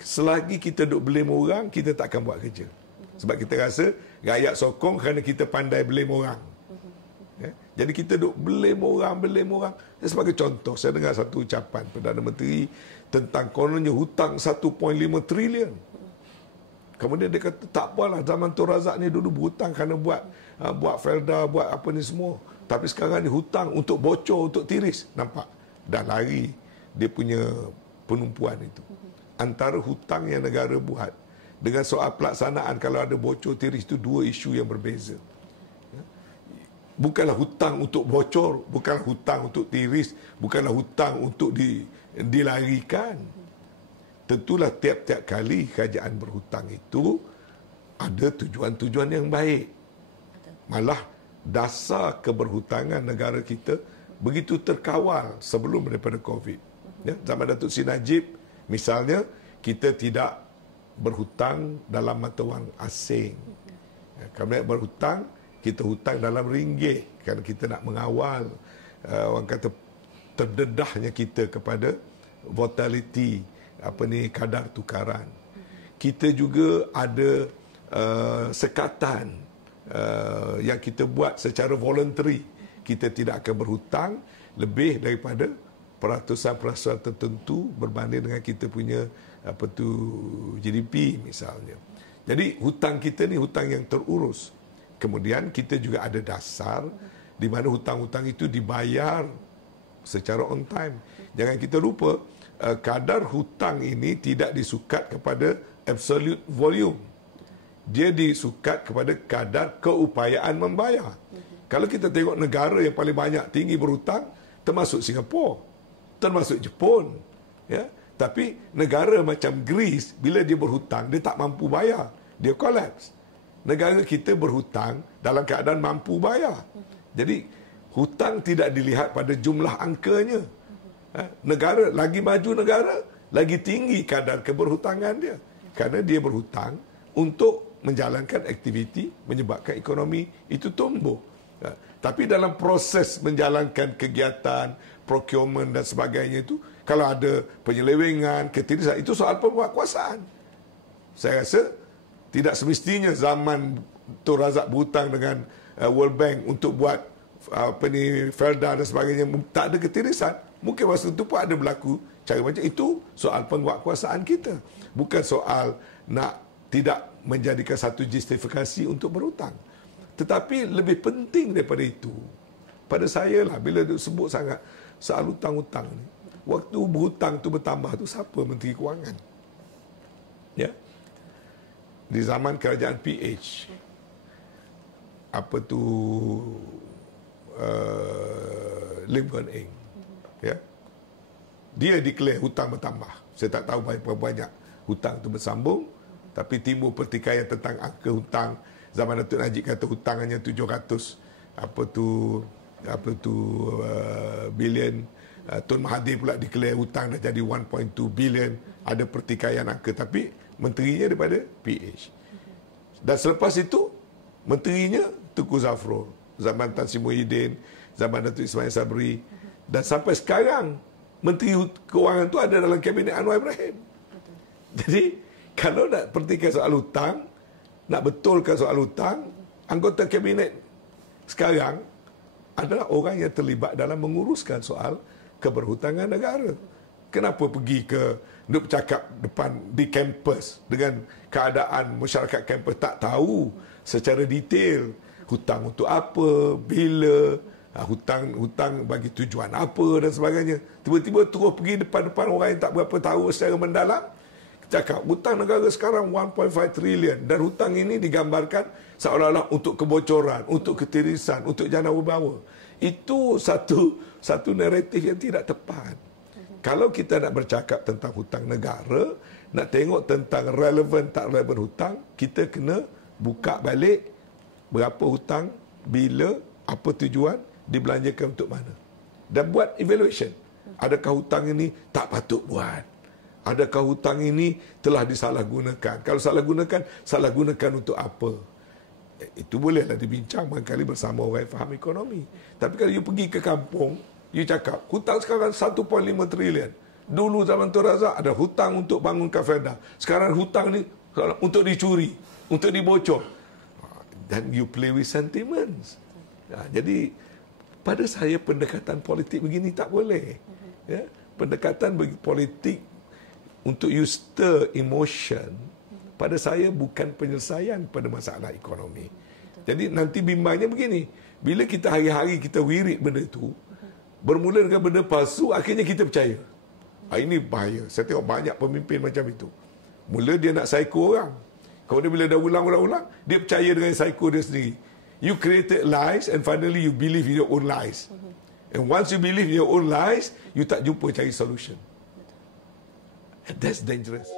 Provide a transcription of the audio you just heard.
selagi kita duk blame orang, kita tak akan buat kerja. Sebab kita rasa rakyat sokong kerana kita pandai blame orang. Jadi kita duk blame orang. Sebagai contoh, saya dengar satu ucapan Perdana Menteri tentang kononnya hutang 1.5 trilion. Kemudian dia kata, tak apalah, zaman Tun Razak ni dulu berhutang kerana buat Felda, buat apa ni semua. Tapi sekarang ni hutang untuk bocor, untuk tiris. Nampak? Dah lari dia punya penumpuan itu. Antara hutang yang negara buat dengan soal pelaksanaan, kalau ada bocor, tiris, itu dua isu yang berbeza. Bukanlah hutang untuk bocor, bukanlah hutang untuk tiris, bukanlah hutang untuk dilarikan. Tentulah tiap-tiap kali kerajaan berhutang itu ada tujuan-tujuan yang baik. Malah dasar keberhutangan negara kita begitu terkawal sebelum daripada COVID. Zaman Datuk Seri Najib, misalnya, kita tidak berhutang dalam mata wang asing. Kami berhutang, kita hutang dalam ringgit kerana kita nak mengawal orang kata terdedahnya kita kepada volatility kadar tukaran. Kita juga ada sekatan yang kita buat secara voluntary. Kita tidak akan berhutang lebih daripada peratusan-peratusan tertentu berbanding dengan kita punya GDP misalnya. Jadi hutang kita ni hutang yang terurus. Kemudian kita juga ada dasar di mana hutang-hutang itu dibayar secara on time. Jangan kita lupa, kadar hutang ini tidak disukat kepada absolute volume. Dia disukat kepada kadar keupayaan membayar. Kalau kita tengok negara yang paling banyak tinggi berhutang, termasuk Singapura, termasuk Jepun. Ya? Tapi negara macam Greece, bila dia berhutang, dia tak mampu bayar. Dia collapse. Negara kita berhutang dalam keadaan mampu bayar. Jadi, hutang tidak dilihat pada jumlah angkanya. Negara, lagi maju negara, lagi tinggi kadar keberhutangan dia. Kerana dia berhutang untuk menjalankan aktiviti, menyebabkan ekonomi itu tumbuh. Tapi dalam proses menjalankan kegiatan, procurement dan sebagainya itu, kalau ada penyelewengan, ketirisan, itu soal penguatkuasaan. Saya rasa tidak semestinya zaman Tun Razak berhutang dengan World Bank untuk buat Felda dan sebagainya, tak ada ketirisan. Mungkin masa itu pun ada berlaku cara macam itu. Soal penguatkuasaan kita, bukan soal nak tidak menjadikan satu justifikasi untuk berhutang. Tetapi lebih penting daripada itu, pada saya lah, bila sebut sangat soal hutang-hutang ni, waktu berhutang tu bertambah tu siapa Menteri Kewangan? Ya, di zaman kerajaan PH, Lim Guan Eng, ya, dia declare hutang bertambah. Saya tak tahu berapa banyak hutang tu bersambung, tapi timbul pertikaian tentang angka hutang. Zaman Datuk Najib kata hutang hanya 700 bilion. Tun Mahathir pula declare hutang dah jadi 1.2 bilion. Ada pertikaian angka, tapi menterinya daripada PH. Dan selepas itu menterinya Tengku Zafrul, zaman Tan Sri Muhyiddin, zaman Datuk Ismail Sabri, dan sampai sekarang Menteri Keuangan itu ada dalam kabinet Anwar Ibrahim. Jadi kalau nak pertikaian soal hutang, nak betulkan soal hutang, anggota kabinet sekarang adalah orang yang terlibat dalam menguruskan soal keberhutangan negara. Kenapa pergi duk bercakap depan di kampus dengan keadaan masyarakat kampus tak tahu secara detail hutang untuk apa, bila, hutang bagi tujuan apa dan sebagainya. Tiba-tiba terus pergi depan-depan orang yang tak berapa tahu secara mendalam, cakap hutang negara sekarang 1.5 trilion dan hutang ini digambarkan seolah-olah untuk kebocoran, untuk ketirisan, untuk jana berbawa. Itu satu naratif yang tidak tepat. Kalau kita nak bercakap tentang hutang negara, nak tengok tentang relevan tak relevan hutang, kita kena buka balik berapa hutang, bila, apa tujuan, dibelanjakan untuk mana. Dan buat evaluation. Adakah hutang ini tak patut buat? Adakah hutang ini telah disalahgunakan? Kalau salah gunakan untuk apa? Itu bolehlah dibincang barangkali bersama orang yang faham ekonomi. Tapi kalau you pergi ke kampung, you cakap, hutang sekarang 1.5 trilion. Dulu zaman Tun Razak ada hutang untuk bangun Kafedah. Sekarang hutang ni untuk dicuri, untuk dibocor. Dan you play with sentiments. Jadi pada saya pendekatan politik begini tak boleh. Ya, pendekatan politik untuk you stir emotion pada saya bukan penyelesaian pada masalah ekonomi. Jadi nanti bimbangnya begini. Bila kita hari-hari kita wirid benda itu, bermula dengan benda palsu, akhirnya kita percaya. Ini bahaya. Saya tengok banyak pemimpin macam itu. Mula dia nak psycho orang. Kemudian bila dah ulang-ulang, dia percaya dengan psycho dia sendiri. You created lies and finally you believe in your own lies. And once you believe in your own lies, you tak jumpa cari solution. And that's dangerous.